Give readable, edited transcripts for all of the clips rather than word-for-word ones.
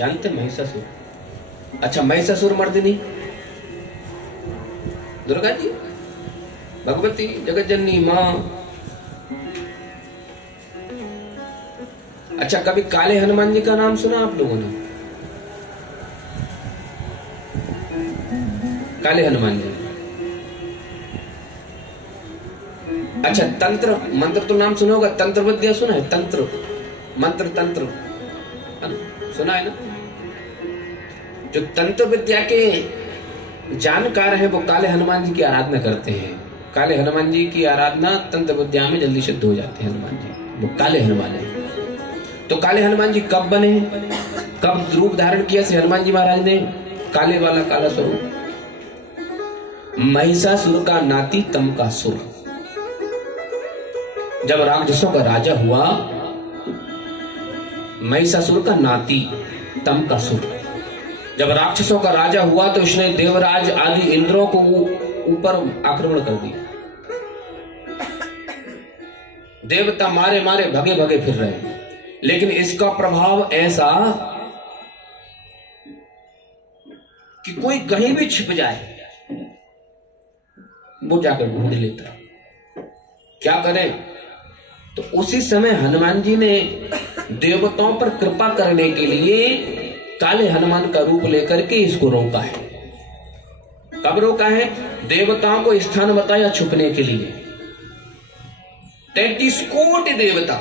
जानते महिषासुर? अच्छा, महिषासुर मर्दिनी दुर्गा जी, भगवती जगत जननी मां। अच्छा, कभी काले हनुमान जी का नाम सुना आप लोगों ने? काले हनुमान जी। अच्छा, तंत्र मंत्र तो नाम सुना होगा, तंत्र विद्या सुना है? तंत्र मंत्र तंत्र सुना है ना? जो तंत्र विद्या के जानकार हैं वो काले हनुमान जी की आराधना करते हैं। काले हनुमान जी की आराधना तंत्र विद्या में जल्दी सिद्ध हो जाते हैं। हनुमान जी वो काले हनुमान जी। तो काले हनुमान जी कब बने, कब रूप धारण किया से हनुमान जी महाराज ने काले वाला काला स्वरूप? महिषासुर का नाती तमकासुर जब राक्षसों का राजा हुआ, महिषासुर का नाती तमकासुर जब राक्षसों का राजा हुआ तो उसने देवराज आदि इंद्रों को ऊपर आक्रमण कर दिया। देवता मारे मारे भगे भगे फिर रहे हैं, लेकिन इसका प्रभाव ऐसा कि कोई कहीं भी छिप जाए वो जाकर ढूंढ लेता। क्या करें? तो उसी समय हनुमान जी ने देवताओं पर कृपा करने के लिए काले हनुमान का रूप लेकर के इसको रोका है। कब रोका है? देवताओं को स्थान बताया छुपने के लिए। 33 कोटि देवता,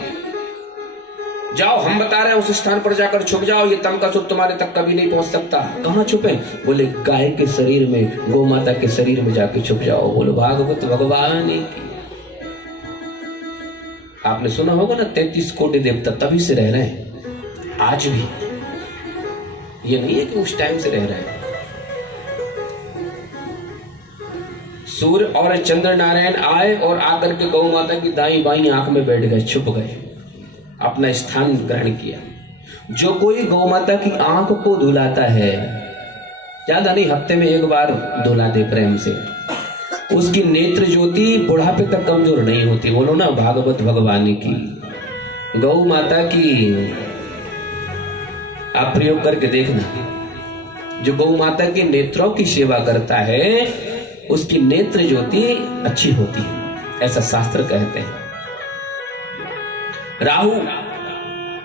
जाओ हम बता रहे हैं उस स्थान पर जाकर छुप जाओ, ये तमकासुर तुम्हारे तक कभी नहीं पहुंच सकता। कहां छुपे? बोले गाय के शरीर में, गौ माता के शरीर में जाके छुप जाओ। बोलो भागवत भगवान की। आपने सुना होगा ना, 33 कोटि देवता तभी से रह रहे हैं आज भी। ये नहीं है कि उस टाइम से रह रहे हैं। सूर्य और चंद्र नारायण आए और आकर के गौ माता की दाई बाई आंख में बैठ गए, छुप गए, अपना स्थान ग्रहण किया। जो कोई गौ माता की आंख को धुलाता है, ज्यादा नहीं, हफ्ते में एक बार धुला दे प्रेम से, उसकी नेत्र ज्योति बुढ़ापे तक कमजोर नहीं होती। बोलो ना भागवत भगवान की। गौ माता की आप प्रयोग करके देखना, जो गौ माता के नेत्रों की सेवा करता है उसकी नेत्र ज्योति अच्छी होती है, ऐसा शास्त्र कहते हैं।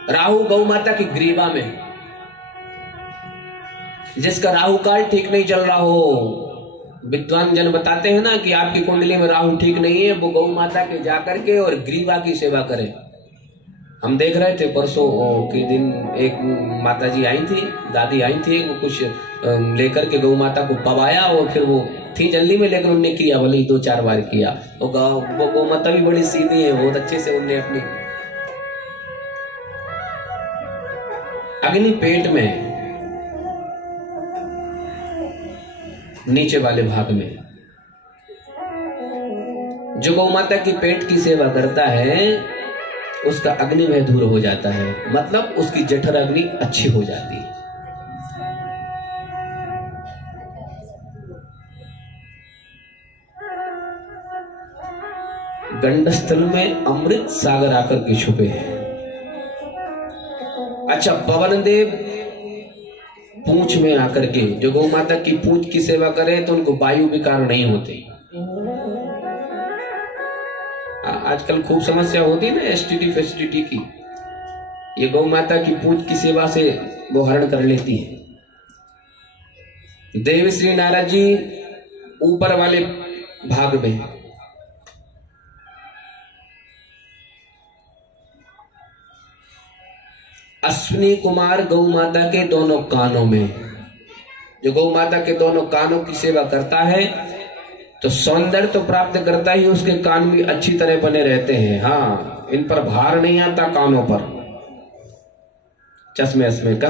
राहु गौ माता की ग्रीवा में, जिसका राहु काल ठीक नहीं चल रहा हो, विद्वान जन बताते हैं ना कि आपकी कुंडली में राहु ठीक नहीं है, वो गौ माता के जाकर के और ग्रीवा की सेवा करें। हम देख रहे थे परसों के दिन, एक माता जी आई थी, दादी आई थी, वो कुछ लेकर के गौ माता को पवाया और फिर वो थी जल्दी में, लेकर उनने किया, भले 2-4 बार किया। वो गौ माता भी बड़ी सीधी है, बहुत अच्छे से उनने अपनी अग्नि पेट में नीचे वाले भाग में, जो गौ माता की पेट की सेवा करता है उसका अग्निमय दूर हो जाता है, मतलब उसकी जठर अग्नि अच्छी हो जाती है। गंडस्थल में अमृत सागर आकर के छुपे हैं। अच्छा, पवन देव पूंछ में आकर के, जो गौ माता की पूंछ की सेवा करे तो उनको वायु विकार नहीं होते। आजकल खूब समस्या होती है ना एसटीडी फेस्टिडी की, ये गौ माता की पूंछ की सेवा से वो हरण कर लेती है। देव श्री नारद जी ऊपर वाले भाग में, अश्विनी कुमार गौ माता के दोनों कानों में, जो गौ माता के दोनों कानों की सेवा करता है तो सौंदर्य तो प्राप्त करता ही, उसके कान भी अच्छी तरह बने रहते हैं। हाँ, इन पर भार नहीं आता कानों पर, चश्मे अस्मे का।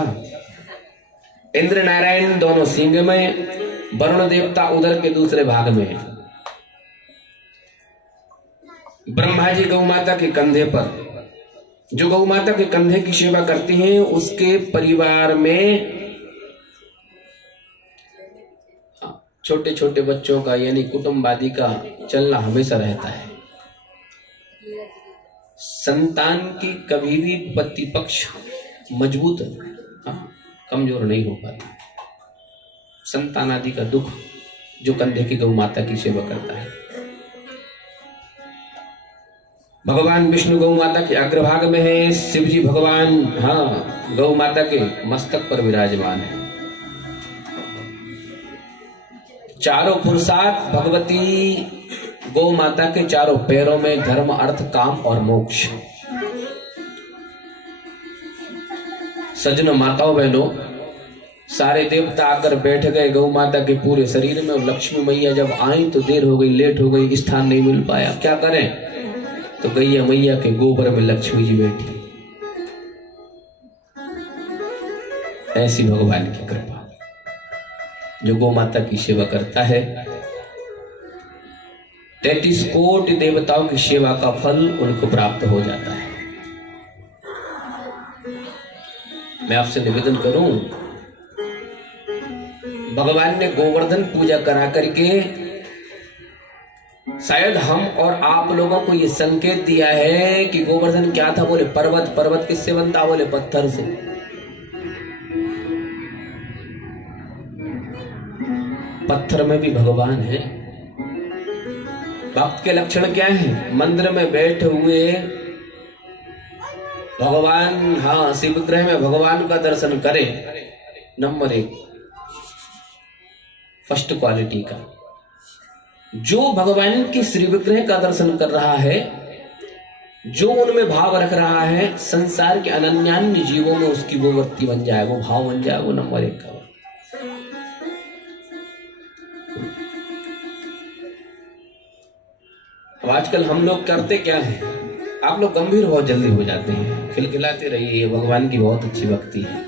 इंद्र नारायण दोनों सींग में, वरुण देवता उदर के दूसरे भाग में, ब्रह्मा जी गौ माता के कंधे पर। जो गौ माता के कंधे की सेवा करती हैं उसके परिवार में छोटे छोटे बच्चों का यानी कुटुंबादि का चलना हमेशा रहता है। संतान की कभी भी पति पक्ष मजबूत कमजोर नहीं हो पाता। संतान आदि का दुख जो कंधे की गौ माता की सेवा करता है। भगवान विष्णु गौ माता के अग्रभाग में है, शिव जी भगवान गौ माता के मस्तक पर विराजमान है। चारों पुरुषार्थ भगवती गौ माता के चारों पैरों में धर्म, अर्थ, काम और मोक्ष। सज्जनों, माताओं, बहनों, सारे देवता आकर बैठ गए गौ माता के पूरे शरीर में। और लक्ष्मी मैया जब आई तो देर हो गई, लेट हो गई, स्थान नहीं मिल पाया। क्या करें? तो गैया मैया के गोबर में लक्ष्मी जी बैठी। ऐसी भगवान की कृपा। जो गौ माता की सेवा करता है 33 कोटि देवताओं की सेवा का फल उनको प्राप्त हो जाता है। मैं आपसे निवेदन करूं, भगवान ने गोवर्धन पूजा करा करके शायद हम और आप लोगों को यह संकेत दिया है कि गोवर्धन क्या था। बोले पर्वत। पर्वत किससे बनता? बोले पत्थर से। पत्थर में भी भगवान है। भक्त के लक्षण क्या है? मंदिर में बैठे हुए भगवान, शिव विग्रह में भगवान का दर्शन करे। नंबर 1 फर्स्ट क्वालिटी का। जो भगवान की श्री विग्रह का दर्शन कर रहा है, जो उनमें भाव रख रहा है, संसार के अनन्यान्य जीवों में उसकी वो वृत्ति बन जाए, वो भाव बन जाए, वो नंबर 1 का। अब आजकल हम लोग करते क्या है? आप लोग गंभीर बहुत जल्दी हो जाते हैं। खिलखिलाते रहिए, ये भगवान की बहुत अच्छी भक्ति है।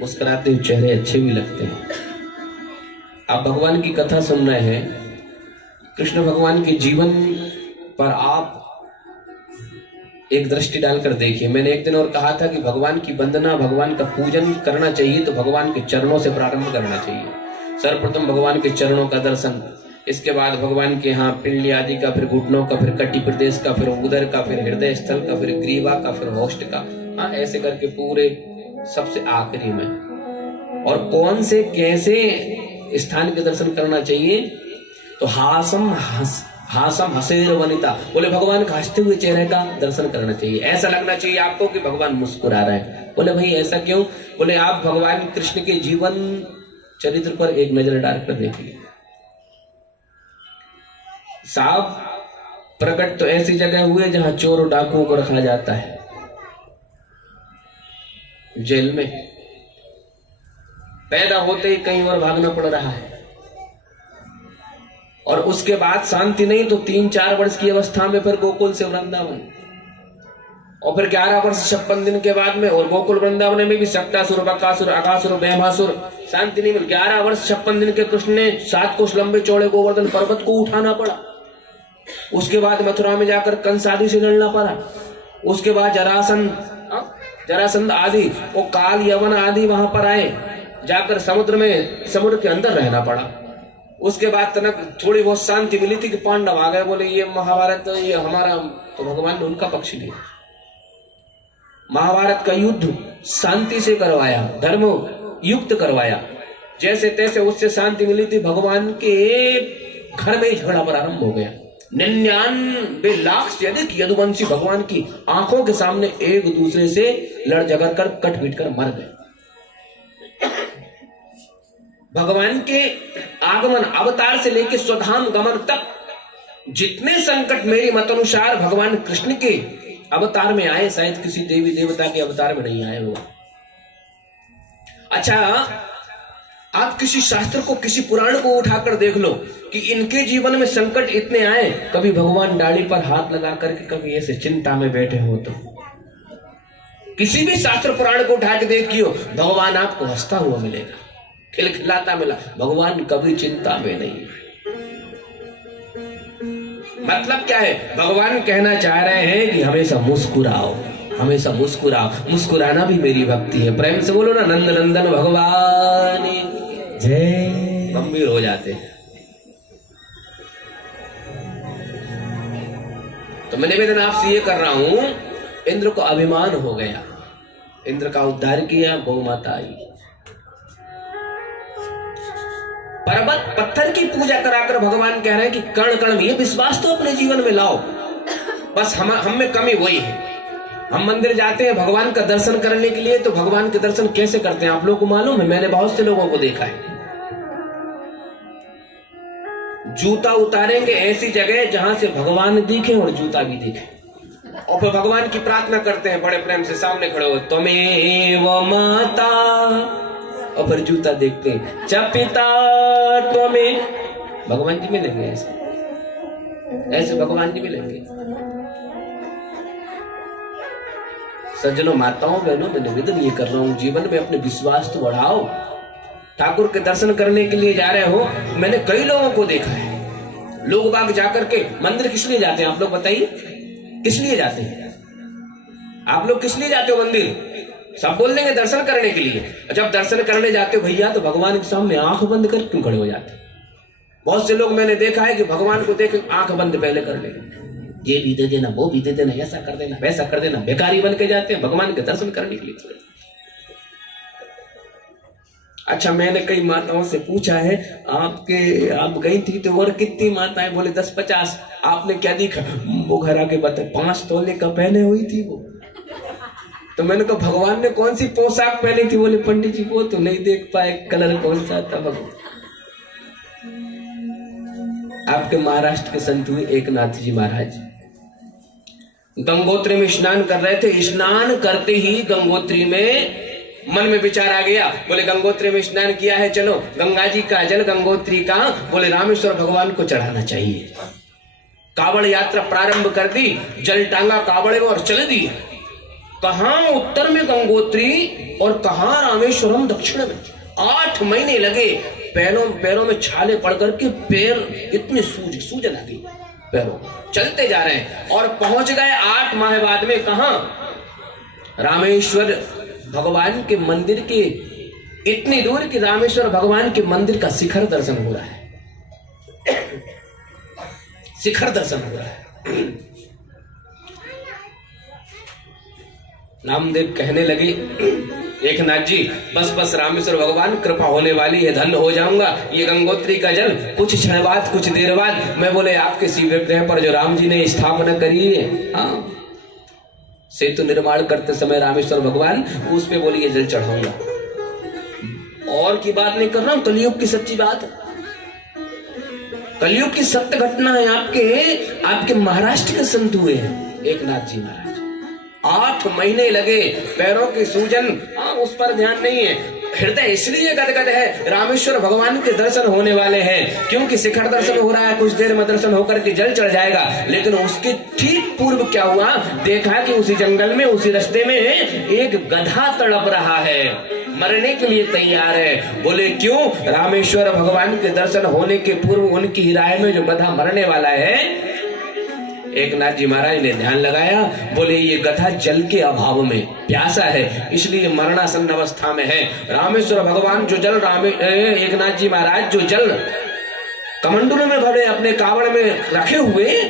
मुस्कुराते हुए चेहरे अच्छे भी लगते हैं। आप भगवान की कथा सुन रहे हैं, कृष्ण भगवान के जीवन पर आप एक दृष्टि डालकर देखिए। मैंने एक दिन और कहा था कि भगवान की वंदना, भगवान का पूजन करना चाहिए तो भगवान के चरणों से प्रारंभ करना चाहिए। सर्वप्रथम भगवान के चरणों का दर्शन, इसके बाद भगवान के यहाँ पिंडली आदि का, फिर घुटनों का, फिर कटी प्रदेश का, फिर उदर का, फिर हृदय स्थल का, फिर ग्रीवा का, फिर होस्ट का। ऐसे करके पूरे सबसे आखिरी में। और कौन से कैसे स्थान के दर्शन करना चाहिए? तो हासम हसेर वनिता, बोले भगवान का हंसते हुए चेहरे का दर्शन करना चाहिए। ऐसा लगना चाहिए आपको कि भगवान मुस्कुरा रहे हैं। बोले भाई ऐसा क्यों? बोले आप भगवान कृष्ण के जीवन चरित्र पर एक नजर डालकर देखिए। साहब प्रकट तो ऐसी जगह हुए जहां चोर और डाकुओं को रखा जाता है, जेल में। पैदा होते ही कहीं और भागना पड़ रहा है। और उसके बाद शांति नहीं तो 3-4 वर्ष की अवस्था में फिर गोकुल से वृंदावन, और फिर 11 वर्ष 56 दिन के बाद में, और गोकुल वृंदावन में भी सक्टासुर, बकासुर, अगासुर, बैमासुर, शांति नहीं मिल। 11 वर्ष 56 दिन के कृष्ण ने 7 कोस लंबे चौड़े गोवर्धन पर्वत को उठाना पड़ा। उसके बाद मथुरा में जाकर कंस आदि से लड़ना पड़ा। उसके बाद जरासंध आदि, वो काल यवन आदि वहां पर आए, जाकर समुद्र के अंदर रहना पड़ा। उसके बाद तनक थोड़ी बहुत शांति मिली थी कि पांडव आ गए, बोले ये महाभारत ये हमारा, तो भगवान ने उनका पक्ष लिया। महाभारत का युद्ध शांति से करवाया, धर्म युक्त करवाया, जैसे तैसे उससे शांति मिली थी। भगवान के घर में झगड़ा प्रारंभ हो गया। 99 लाख से अधिक यदुवंशी भगवान की आंखों के सामने एक दूसरे से लड़ झगड़ कर कट पीट कर मर गए। भगवान के आगमन अवतार से लेकर स्वधाम गमन तक जितने संकट मेरी मत अनुसार भगवान कृष्ण के अवतार में आए, शायद किसी देवी देवता के अवतार में नहीं आए हो। अच्छा, आप किसी शास्त्र को, किसी पुराण को उठाकर देख लो कि इनके जीवन में संकट इतने आए, कभी भगवान डाली पर हाथ लगा करके कभी ऐसे चिंता में बैठे हो। तो किसी भी शास्त्र पुराण को उठा के देखियो, भगवान आपको हंसता हुआ मिलेगा, खिलखिलाता मिला। भगवान कभी चिंता में नहीं है। मतलब क्या है? भगवान कहना चाह रहे हैं कि हमेशा मुस्कुराओ, हमेशा मुस्कुराओ। मुस्कुराना भी मेरी भक्ति है। प्रेम से बोलो ना, नंद नंदन भगवान जय। गंभीर हो जाते हैं। तो मैं निवेदन आपसे ये कर रहा हूं, इंद्र को अभिमान हो गया इंद्र का उद्धार किया, गौ माता आई। पर्वत पत्थर की पूजा कराकर भगवान कह रहे हैं कि कण कण में ये विश्वास तो अपने जीवन में लाओ। बस हम में कमी वही है, हम मंदिर जाते हैं भगवान का दर्शन करने के लिए, तो भगवान के दर्शन कैसे करते हैं आप लोगों को मालूम है? मैंने बहुत से लोगों को देखा है, जूता उतारेंगे ऐसी जगह जहां से भगवान दिखे और जूता भी दिखे, और फिर भगवान की प्रार्थना करते हैं बड़े प्रेम से, सामने खड़े हो त्वमेव माता, और फिर जूता देखते हैं च पिता त्वमेव। भगवान जी मिलेंगे ऐसे भगवान जी मिलेंगे। सज्जनों, माताओं, बहनों, मैं निवेदन ये कर रहा हूं, जीवन में अपने विश्वास तो बढ़ाओ। ठाकुर के दर्शन करने के लिए जा रहे हो, मैंने कई लोगों को देखा है, लोग बाग जाकर के मंदिर किस लिए जाते हैं आप लोग बताइए? किस लिए जाते हैं आप लोग? किस लिए जाते हो मंदिर? सब बोल देंगे दर्शन करने के लिए। जब दर्शन करने जाते हो भैया, तो भगवान के सामने आंख बंद कर क्यों खड़े हो जाते? बहुत से लोग मैंने देखा है कि भगवान को देख आंख बंद पहले कर ले, ये भी दे देना, वो भी दे देना, ऐसा कर देना, वैसा कर देना, बेकारी बन के जाते हैं भगवान के दर्शन करने के लिए। अच्छा, मैंने कई माताओं से पूछा है, आप गई थी तो और कितनी माताएं? बोले 10-50। आपने क्या देखा? वो घर आके बताए 5 तोले का पहने हुई थी वो। तो मैंने कहा भगवान ने कौन सी पोशाक पहनी थी? बोले पंडित जी वो तो नहीं देख पाए कलर कौन सा था। भगवान आपके महाराष्ट्र के संत हुए एकनाथ जी महाराज, गंगोत्री में स्नान कर रहे थे। स्नान करते ही गंगोत्री में मन में विचार आ गया, बोले गंगोत्री में स्नान किया है, चलो गंगा जी का जल गंगोत्री का बोले रामेश्वर भगवान को चढ़ाना चाहिए। कावड़ यात्रा प्रारंभ कर दी, जल टांगा कावड़ में और चल दी। कहां उत्तर में गंगोत्री और कहां रामेश्वरम दक्षिण में। 8 महीने लगे, पैरों में छाले पड़ करके पैर इतने सूजन आ गई पैरों, चलते जा रहे हैं और पहुंच गए 8 माह बाद में कहां? रामेश्वर भगवान के मंदिर के इतनी दूर कि रामेश्वर भगवान के मंदिर का शिखर दर्शन हो रहा है। शिखर दर्शन हो रहा है। नामदेव कहने लगे, एकनाथ जी बस रामेश्वर भगवान कृपा होने वाली है, धन्य हो जाऊंगा। ये गंगोत्री का जल कुछ क्षण बाद, कुछ देर बाद मैं बोले आपके शिव ग्रह पर जो राम जी ने स्थापना करी है, हाँ, सेतु निर्माण करते समय रामेश्वर भगवान उस पे बोली ये जल चढ़ाऊंगा। और की बात नहीं कर रहा हूं, कलयुग की सच्ची बात, कलयुग की सत्य घटना है। आपके महाराष्ट्र के संत हुए हैं एकनाथ जी महाराज। 8 महीने लगे, पैरों की सूजन, उस पर ध्यान नहीं है। हृदय इसलिए गदगद है, रामेश्वर भगवान के दर्शन होने वाले हैं, क्योंकि शिखर दर्शन हो रहा है, कुछ देर में दर्शन होकर के जल चढ़ जाएगा। लेकिन उसके ठीक पूर्व क्या हुआ? देखा कि उसी जंगल में, उसी रास्ते में एक गधा तड़प रहा है, मरने के लिए तैयार है। बोले क्यों? रामेश्वर भगवान के दर्शन होने के पूर्व उनकी राय में जो गधा मरने वाला है। एकनाथ जी महाराज ने ध्यान लगाया, बोले ये गधा जल के अभाव में प्यासा है, इसलिए मरणासन्न अवस्था में है। रामेश्वर भगवान जो जल एकनाथ जी महाराज जो जल कमंडलू में भरे अपने कावड़ में रखे हुए,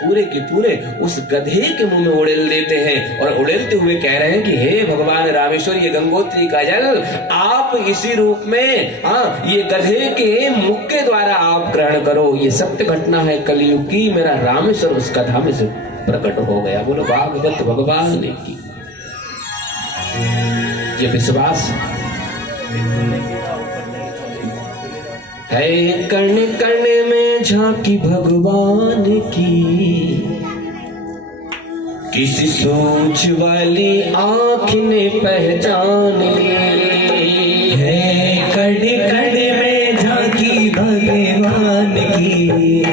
पूरे के पूरे उस गधे के मुंह में उड़ेल देते हैं और उड़ेलते हुए कह रहे हैं कि हे भगवान रामेश्वर, ये गंगोत्री का जल आप इसी रूप में, ये गधे के मुख के द्वारा आप ग्रहण करो। ये सत्य घटना है कलयुग की, मेरा रामेश्वर उस कथा में से प्रकट हो गया। बोलो भागवत भगवान ने की। ये विश्वास है, कण कण में झांकी भगवान की, किसी सोच वाली आंख ने पहचान ली है। कण कण में झांकी भगवान की,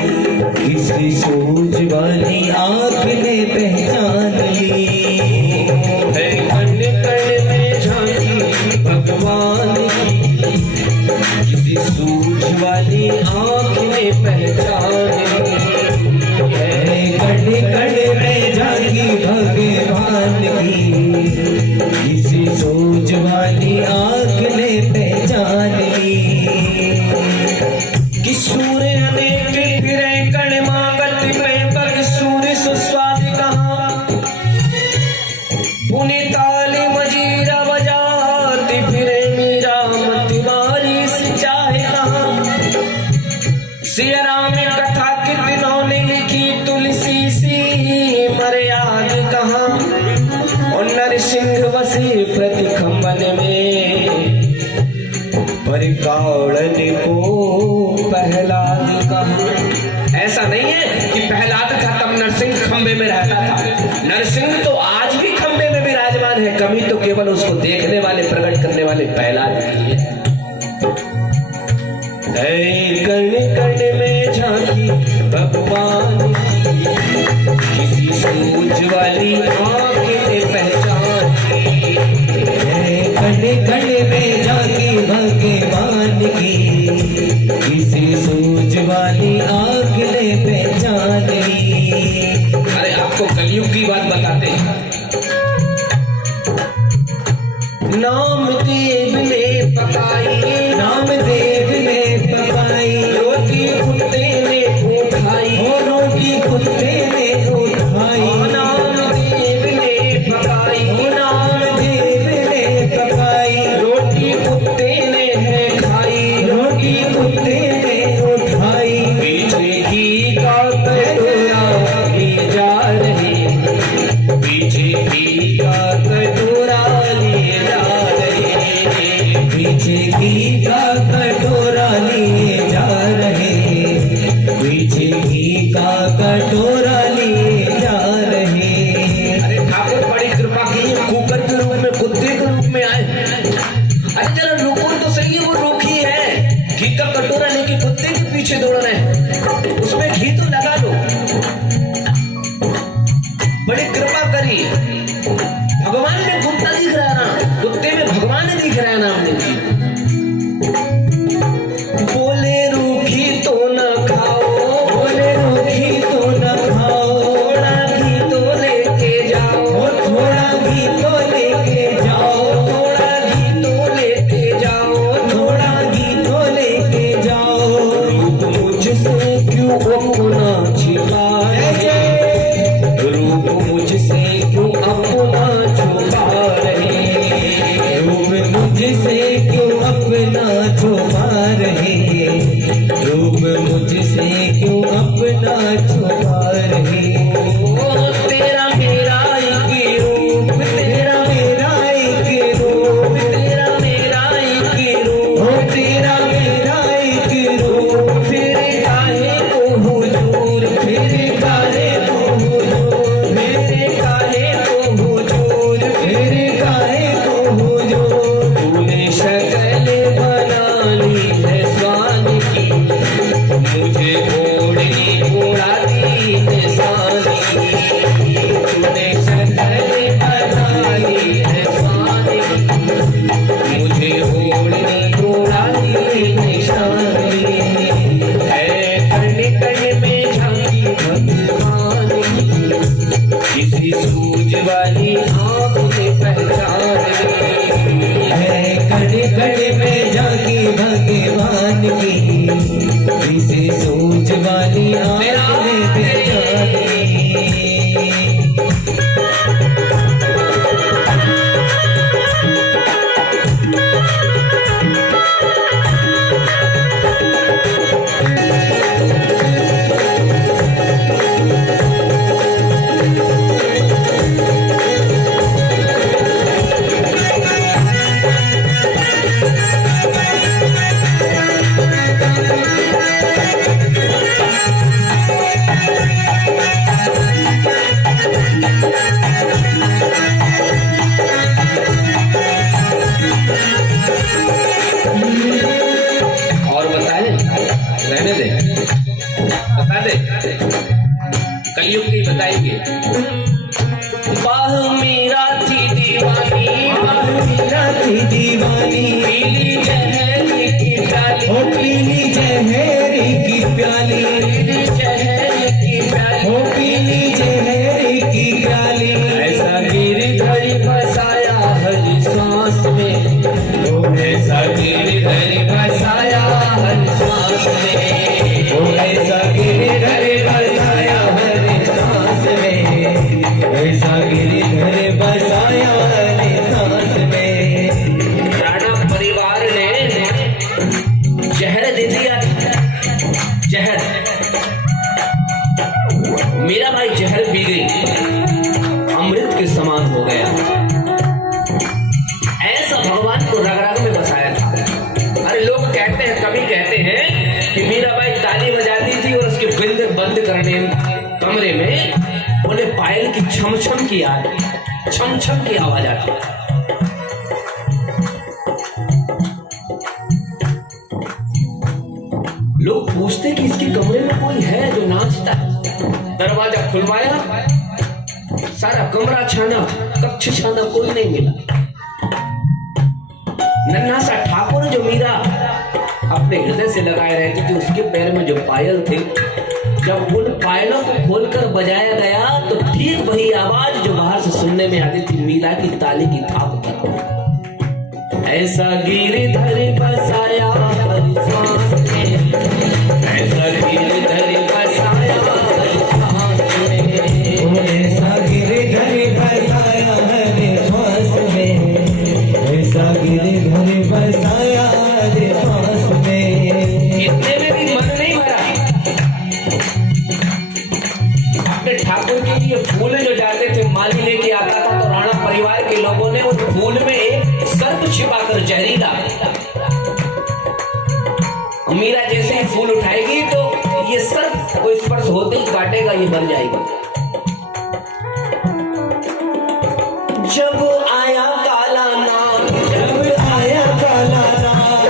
किसी सोच वाली आंख ने पहचान ली है। कण कण में झांकी भगवान की, किसी सूझ वाली आंख ने पहचान है। कण कण में झांकी भगवान की, किसी सूझ वाली आंख ने पहचान ली। कि सूर्य अनेक फिरे कण मागत में पर सूर्य सुस्वाद कहाँ, पुनि ताली मजी सिया राम कथा कितनों ने लिखी, तुलसी सी मर्याद कहाँ, और नरसिंह वसे प्रति खंबन में, पर कावड़न को प्रहलाद कहाँ। ऐसा नहीं है कि प्रहलाद था तब नरसिंह खंबे में रहता था, नरसिंह तो आज भी खंबे में विराजमान है, कमी तो केवल उसको देखने वाले, प्रकट करने वाले प्रहलाद की है। कण कण में झांकी भगवान की, किसी सूझ वाली आँख ने पहचान की। कण कण में झांकी भगवान की, किसी सूझ वाली आँख ने पहचान की। अरे आपको कलयुग की बात बताते हैं। नामदेव ने पकाई, नामदेव ने पकाई, रोटी कुत्ते ने उठाई, रोटी कुत्ते ने उठाई। नामदेव ने पकाई, नामदेव ने पकाई, रोटी कुत्ते ने है खाई, रोटी कुत्ते ने उठाई। पीछे घी का कटोरा ले जा रहे, पीछे घी का कटोरा ले जा रहे, पीछे घी का कटोरा लिए जा रहे, पीछे घी का कटोरा लिए जा रहे। अरे ठाकुर बड़ी कृपा की, कुकर के रूप में, कुत्ते के रूप में आए। अरे जरा रुको तो सही, वो रूखी है, घी का कटोरा लेके कुत्ते के पीछे दौड़ना है, उसमें घी तो लगा दो। बड़ी कृपा करी, भगवान में कुत्ता दिख रहा है ना, कुत्ते में भगवान दिख रहा है ना। हमने बोले रूखी तो न खाओ, बोले रूखी तो न खाओ, थोड़ा घी तो लेके जाओ, थोड़ा घी तो लेके जाओ, थोड़ा घी तो लेके जाओ, थोड़ा घी तो लेके जाओ। रूप मुझसे क्यों अपना छिपा रहे, रूप मुझसे क्यों अपना छुपा रहे, रूप मुझसे क्यों अपना छुपा रहे, रूप मुझसे क्यों अपना छुपा रहे। ओ तेरा मेरा एक रूप, तेरा मेरा एक रूप, तेरा मेरा एक रूप, ओ तेरा मेरा एक रूप। फिर काहे को हुजूर, फिर काहे को हुजूर, मेरे काहे को हुजूर, फिर काहे को हुजूर। तूने शक्ल बना ली है स्वान की, मुझे ओढ़नी उड़ा दी है स्वान की। तूने शक्ल बना ली है स्वान की, मुझे ओढ़नी उड़ा दी है शान की। है कण कण में झांकी भगवान की, किसी सूझ वाली आँख में पहचान है। कण कण में झांकी भगवान की, किसी सूझ वाली आँख में पहचान। रहने दे, बता दे, कलयुग की बताएंगे। बाह मीरा थी दीवानी, बाह मीरा थी दीवानी, पीली जहरी की प्याली, ओ पीली जहरी की प्याली, पीली जहरी की प्याली, ओ पीली जहरी की प्याली। ऐसा गिरधर बसाया हर सांस में, ओ ऐसा गिरधर बसाया हर सांस में, ओ ऐसा गिरधर बसाया हर सांस में, ऐसा गिरधर बसाया हर सांस में। राणा परिवार ने जहर दे दिया, जहर छम छम की आवाज आती है। लोग पूछते कि इसके कमरे में कोई है जो नाचता है। दरवाजा खुलवाया, सारा कमरा छाना, कक्ष छाना, कोई नहीं मिला। नन्हा सा ठाकुर जो मीरा अपने हृदय से लगाए रहती थी, उसके पैर में जो पायल थे, जब उन पायलों को खोलकर बजाया गया तो ठीक वही आवाज जो बाहर से सुनने में आती थी, मीरा की ताली की थाप पर। ऐसा गिरधर बसाया हरि सांस में, ऐसा गिरधर बसाया हरि सांस में, ऐसा गिरधर बसाया हरि सांस में, ऐसा गिरधर बसाया हरि सांस में। इतने में भी मन नहीं भरा। अपने ठाकुर के लिए फूल जो जाते थे, माली लेके आता था, तो राणा परिवार के लोगों ने उस फूल में सर्प छिपाकर जहरीला, मीरा जैसे ही फूल उठाएगी तो ये सर्प को स्पर्श होते ही काटेगा, ये मर जाएगा। जब आया काला नाग, जब आया काला नाग,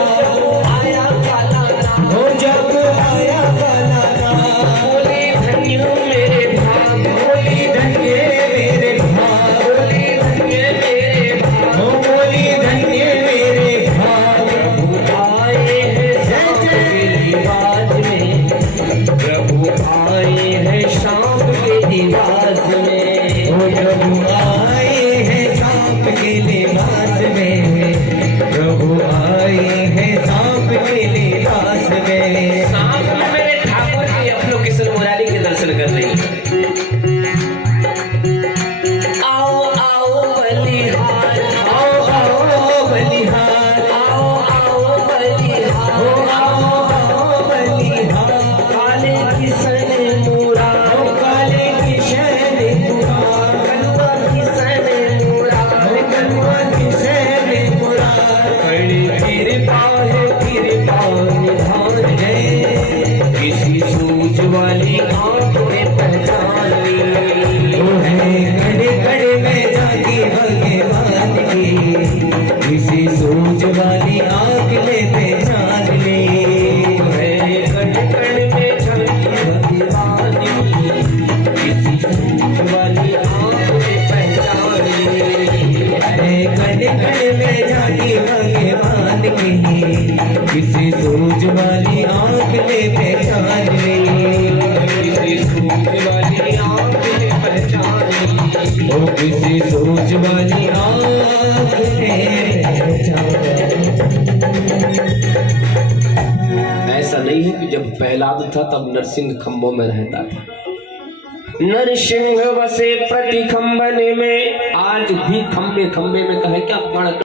आया काला नाग, हो जब आया काला नाग, बोले धन्य मेरे भाग, बोली धन्य मेरे भाग, बोले धन्य मेरे भाग, हो बोली धन्य मेरे भाग। प्रभु आए हैं सांप के लिबास में, प्रभु आए हैं सांप के लिबास में, हो प्रभु आए हैं सांप के लिबास में, प्रभु आए हैं सांप के लिबास में। सांप में मेरे ठाकुर जी अपनों किशन मुरारी के दर्शन कर रही हैं। आओ आओ बलिहार, आओ आओ बलिहार, आओ आओ बलिहार, हो आओ आओ बलिहार, काले किशन मुरार, काले किशन मुरार, कलवा किशन मुरार, कलवा किशन मुरार। बड़ी कृपा है, कृपा निधान है, किसी सूझ वाली आंख में पहचान ली। वो है कड़े कड़े में जागी भगवान की, किसी सोच वाली आंख में पहचान ली। है कण कण में झांकी भगवान की, किसी सूझ वाली आंख में पहचान ली। है कड़े कड़े में जागी भगवान की, किसी सोच वाली आंख में पहचान ली। किसी सूझ वाली आंख में पहचान ली। वो किसी सोच वाली आंख में पहचान ली। ऐसा नहीं है कि जब प्रहलाद था तब नरसिंह खंभों में रहता था। नरसिंह बसे प्रति खंबन में, आज भी खंबे खंबे में कहे क्या कण